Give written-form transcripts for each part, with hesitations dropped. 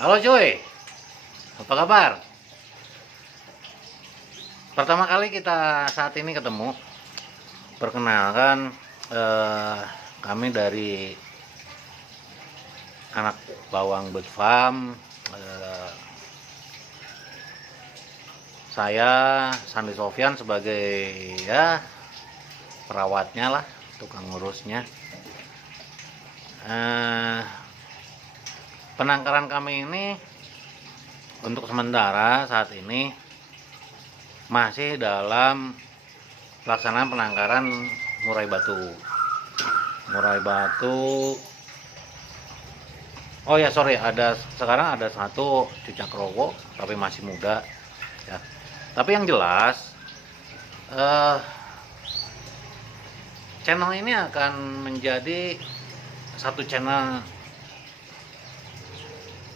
Halo cuy, apa kabar? Pertama kali kita saat ini ketemu. Perkenalkan, kami dari anak bawang bird farm. Saya Sandi Sofyan sebagai ya perawatnya lah, tukang ngurusnya. Penangkaran kami ini untuk sementara saat ini masih dalam pelaksanaan penangkaran murai batu. Oh ya sorry, sekarang ada satu cucak rowo tapi masih muda ya. Tapi yang jelas channel ini akan menjadi satu channel,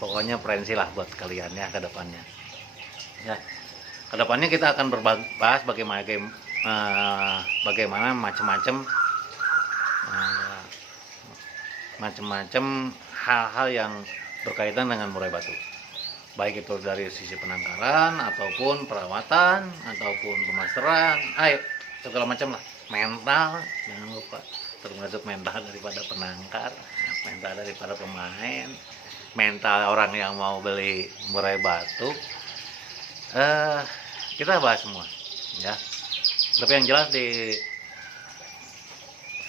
pokoknya preferensi lah buat kalian ya ke depannya. Ya, ke depannya kita akan berbahas bagaimana macam-macam hal-hal yang berkaitan dengan murai batu. Baik itu dari sisi penangkaran ataupun perawatan ataupun pemasteran, segala macam lah. Mental, jangan lupa, termasuk mental daripada penangkar, mental daripada pemain, mental orang yang mau beli murai batu. Kita bahas semua ya. Tapi yang jelas di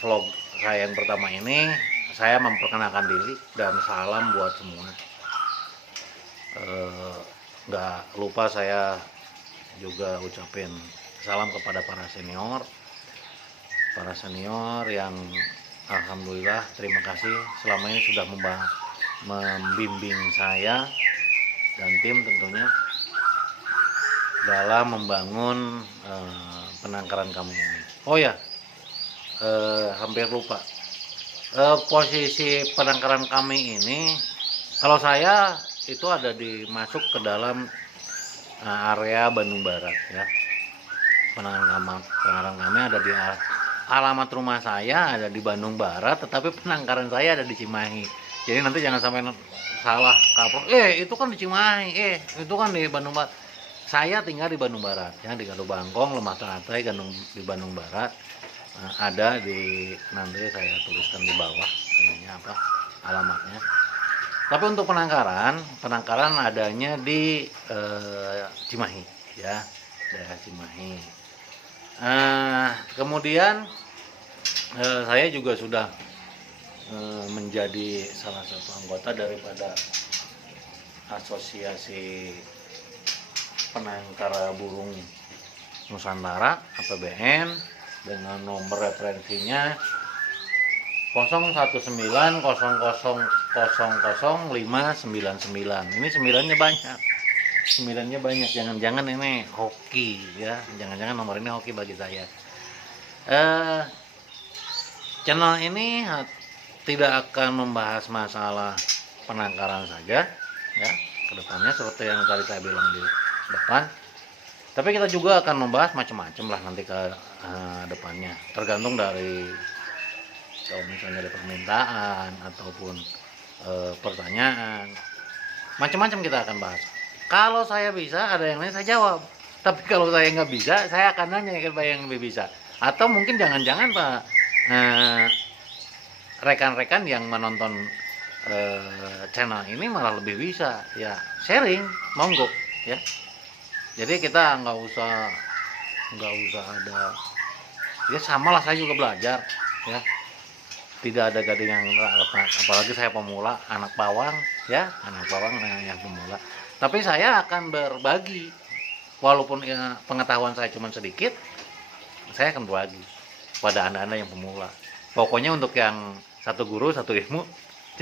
vlog saya yang pertama ini saya memperkenalkan diri dan salam buat semua. Nggak lupa saya juga ucapin salam kepada para senior yang alhamdulillah terima kasih selama ini sudah membimbing saya dan tim tentunya dalam membangun penangkaran kami ini. Oh ya, hampir lupa, posisi penangkaran kami ini, kalau saya itu ada masuk ke dalam area Bandung Barat ya. Penangkaran kami ada di alamat rumah saya ada di Bandung Barat, tetapi penangkaran saya ada di Cimahi. Jadi nanti jangan sampai salah kaprah. Itu kan di Cimahi, itu kan di Bandung Barat. Saya tinggal di Bandung Barat ya, di Galuh Bangkong, Lemah Teratai, di Bandung Barat. Ada nanti saya tuliskan di bawah ininya apa alamatnya. Tapi untuk penangkaran adanya di Cimahi ya, daerah Cimahi. Kemudian saya juga sudah menjadi salah satu anggota daripada Asosiasi Penangkar Burung Nusantara APBN dengan nomor referensinya 0190000599. Ini 9-nya banyak. Jangan-jangan ini hoki ya. Jangan-jangan nomor ini hoki bagi saya. Channel ini tidak akan membahas masalah penangkaran saja ya, kedepannya seperti yang tadi saya bilang di depan. Tapi kita juga akan membahas macam-macam lah nanti ke depannya, tergantung dari kalau misalnya ada permintaan ataupun pertanyaan, macam-macam kita akan bahas. Kalau saya bisa, ada yang lain saya jawab. Tapi kalau saya nggak bisa, saya akan nanya kepada yang lebih bisa. Atau mungkin jangan-jangan Pak rekan-rekan yang menonton channel ini malah lebih bisa ya, sharing, monggo ya. Jadi kita nggak usah ada ya, samalah saya juga belajar ya, tidak ada gading yang apalagi saya pemula, anak bawang yang pemula. Tapi saya akan berbagi, walaupun ya, pengetahuan saya cuma sedikit, saya akan berbagi pada anda-anda yang pemula. Pokoknya untuk yang satu guru satu ilmu,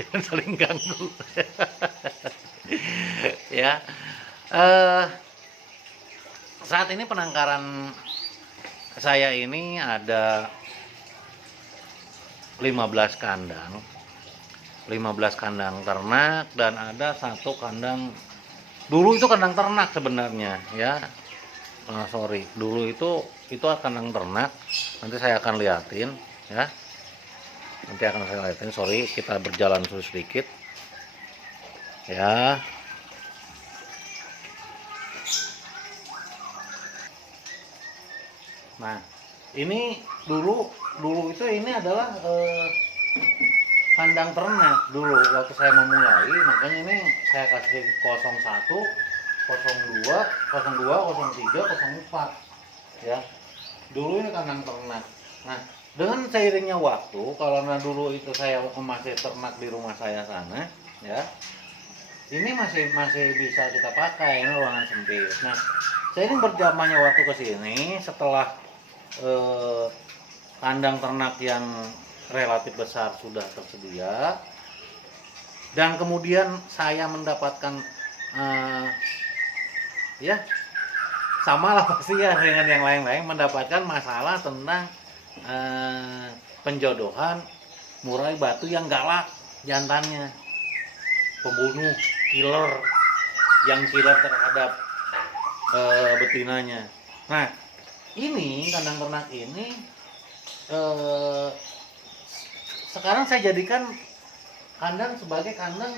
jangan saling ganggu. Ya, saat ini penangkaran saya ini ada 15 kandang ternak dan ada satu kandang, dulu itu kandang ternak sebenarnya ya. Dulu itu kandang ternak. Nanti saya akan liatin ya. Kita berjalan sedikit ya. Nah, ini dulu itu ini adalah kandang ternak dulu waktu saya memulai, makanya ini saya kasih 01, 02, 02, 03, 04 ya. Dulu ini kandang ternak. Nah, dengan seiringnya waktu, karena dulu itu saya masih ternak di rumah saya sana ya, ini masih bisa kita pakai, ini ruangan sempit. Nah, seiring berjalannya waktu ke sini, setelah kandang ternak yang relatif besar sudah tersedia, dan kemudian saya mendapatkan ya sama lah pasti ya dengan yang lain-lain, mendapatkan masalah tentang penjodohan murai batu yang galak jantannya, pembunuh, killer, yang killer terhadap betinanya. Nah, ini kandang ternak ini sekarang saya jadikan kandang sebagai kandang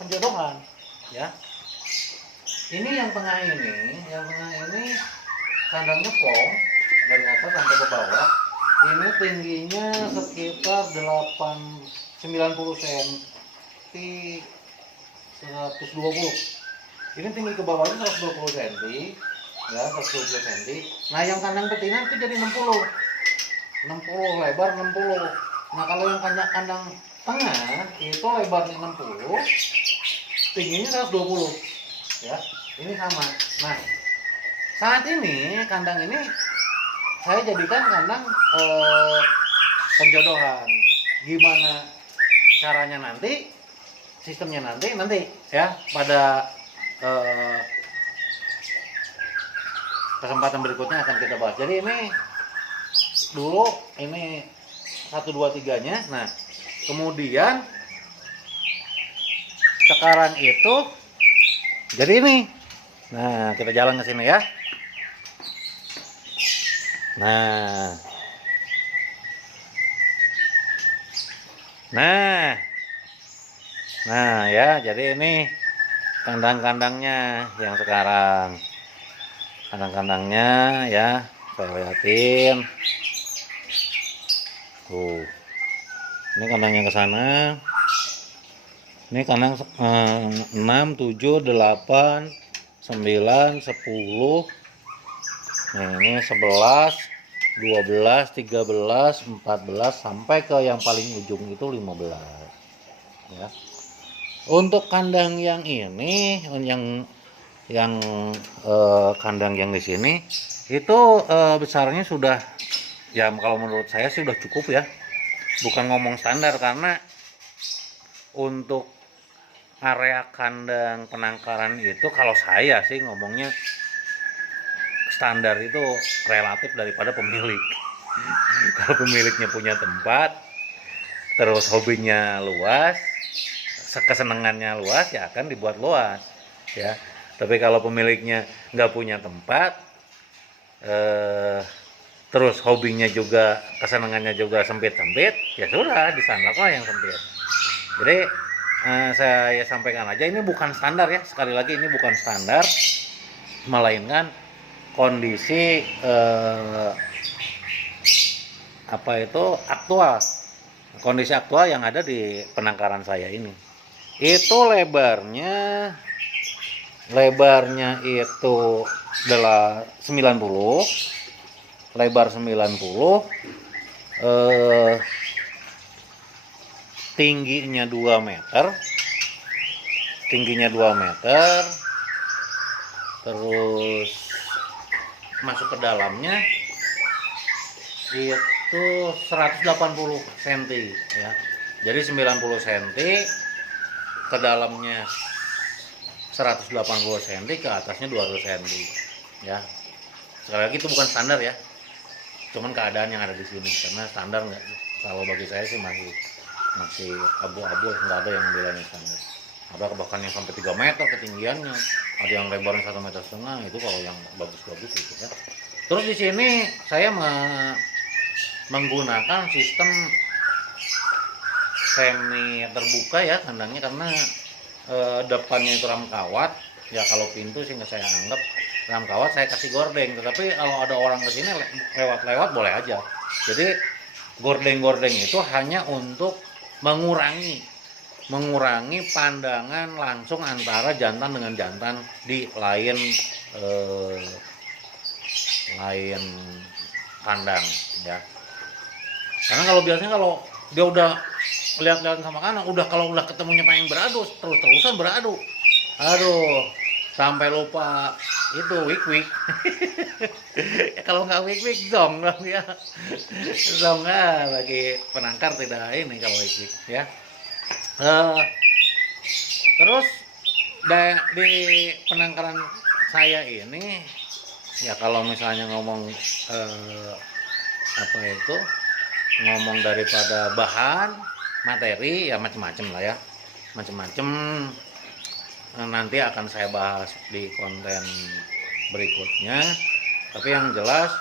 penjodohan ya. Ini yang tengah ini kandangnya plong dari atas sampai ke bawah. Ini tingginya sekitar 90 cm 120. Ini tinggi ke bawahnya 120 cm ya, 120 cm. Nah, yang kandang betina itu jadi 60 lebar 60. Nah, kalau yang kandang tengah itu lebarnya 60, tingginya 120 ya. Ini sama. Nah, saat ini kandang ini saya jadikan kandang penjodohan. Gimana caranya nanti, sistemnya nanti ya pada kesempatan berikutnya akan kita bahas. Jadi ini dulu ini 1, 2, 3-nya. Nah, kemudian sekarang itu jadi ini. Nah, kita jalan ke sini ya. Nah, ya, jadi ini kandang-kandangnya yang sekarang. Kandang-kandangnya ya, saya lihatin. Tuh, ini kandangnya ke sana. Ini kandang 6, 7, 8, 9, 10. Nah, ini 11, 12, 13, 14 sampai ke yang paling ujung itu 15. Ya. Untuk kandang yang ini, yang kandang yang di sini itu besarnya sudah ya, kalau menurut saya sih udah cukup ya. Bukan ngomong standar, karena untuk area kandang penangkaran itu kalau saya sih ngomongnya standar itu relatif daripada pemilik. Kalau pemiliknya punya tempat, terus hobinya luas, kesenangannya luas, ya akan dibuat luas ya. Tapi kalau pemiliknya nggak punya tempat, terus hobinya juga, kesenangannya juga sempit-sempit, ya sudah disandarlah yang sempit. Jadi saya sampaikan aja, ini bukan standar ya, sekali lagi ini bukan standar, melainkan kondisi aktual, kondisi aktual yang ada di penangkaran saya ini. Itu lebarnya itu adalah 90, lebar 90, tingginya 2 meter, terus masuk ke dalamnya itu 180 cm ya. Jadi 90 cm, ke dalamnya 180 cm, ke atasnya 200 cm ya. Sekali lagi itu bukan standar ya, cuman keadaan yang ada di sini, karena standar nggak, kalau bagi saya sih masih abu-abu, nggak ada yang bilangnya standar. Ada bahkan yang sampai 3 meter ketinggiannya, ada yang lebarnya 1,5 meter, itu kalau yang bagus-bagus itu ya. Terus di sini saya menggunakan sistem semi terbuka ya kandangnya, karena depannya itu ram kawat ya. Kalau pintu sih nggak saya anggap, dalam kawat saya kasih gordeng. Tetapi kalau ada orang ke sini lewat-lewat boleh aja. Jadi gordeng-gordeng itu hanya untuk mengurangi pandangan langsung antara jantan dengan jantan di lain kandang ya. Karena kalau biasanya kalau dia udah lihat-lihat sama kanan, kalau udah ketemunya pengen beradu, terus-terusan beradu. Aduh, sampai lupa itu wik-wik. Kalau nggak wik-wik zong dong ya. Zong bagi penangkar tidak ini kalau wik-wik ya. Terus di penangkaran saya ini ya, kalau misalnya ngomong ngomong daripada bahan materi ya macam-macam lah ya, macam-macam nanti akan saya bahas di konten berikutnya. Tapi yang jelas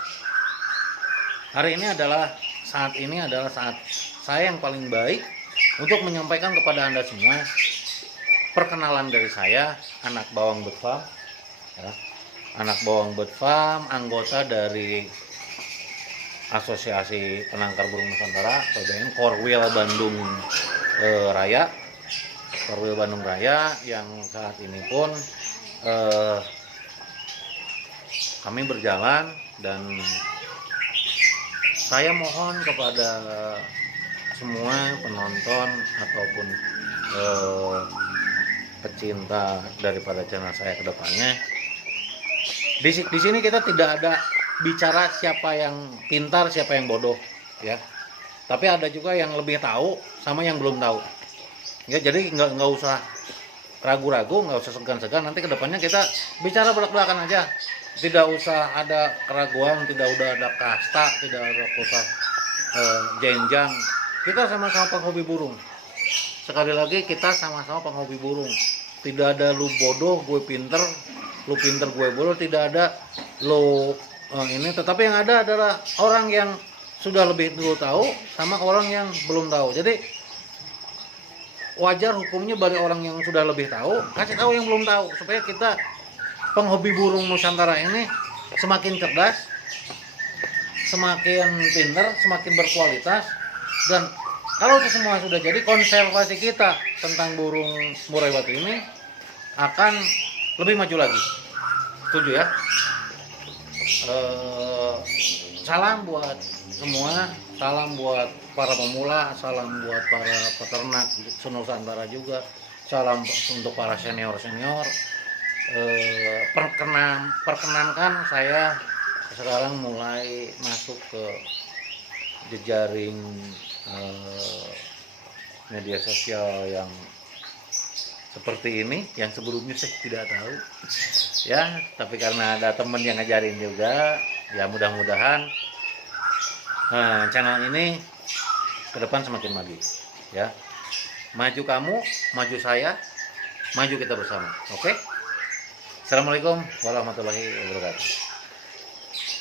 saat ini adalah saat saya yang paling baik untuk menyampaikan kepada Anda semua perkenalan dari saya, Anak Bawang Bird Farm ya. Anak Bawang Bird Farm, anggota dari Asosiasi Penangkar Burung Nusantara PBN Korwil Bandung Raya, Korwil Bandung Raya, yang saat ini pun kami berjalan, dan saya mohon kepada semua penonton ataupun pecinta daripada channel saya ke depannya, di sini kita tidak ada bicara siapa yang pintar, siapa yang bodoh ya. Tapi ada juga yang lebih tahu sama yang belum tahu. Ya, jadi nggak usah ragu-ragu, nggak usah segan-segan. Nanti kedepannya kita bicara belak-belakan aja. Tidak usah ada keraguan, tidak udah ada kasta, tidak ada usah jenjang. Kita sama-sama penghobi burung. Sekali lagi, kita sama-sama penghobi burung. Tidak ada lu bodoh, gue pinter, lu pinter, gue bodoh. Tidak ada lu ini. Tetapi yang ada adalah orang yang sudah lebih dulu tahu sama orang yang belum tahu. Jadi wajar hukumnya bagi orang yang sudah lebih tahu kasih tahu yang belum tahu, supaya kita penghobi burung Nusantara ini semakin cerdas, semakin pintar, semakin berkualitas. Dan kalau itu semua sudah jadi, konservasi kita tentang burung murai batu ini akan lebih maju lagi. Setuju ya? Salam buat semua, salam buat para pemula, salam buat para peternak Nusantara juga, salam untuk para senior-senior. Perkenankan saya sekarang mulai masuk ke jejaring media sosial yang seperti ini, yang sebelumnya saya tidak tahu ya, tapi karena ada temen yang ngajarin juga ya, mudah-mudahan channel ini ke depan semakin maju ya. Maju kamu, maju saya, maju kita bersama. Oke? Assalamualaikum warahmatullahi wabarakatuh.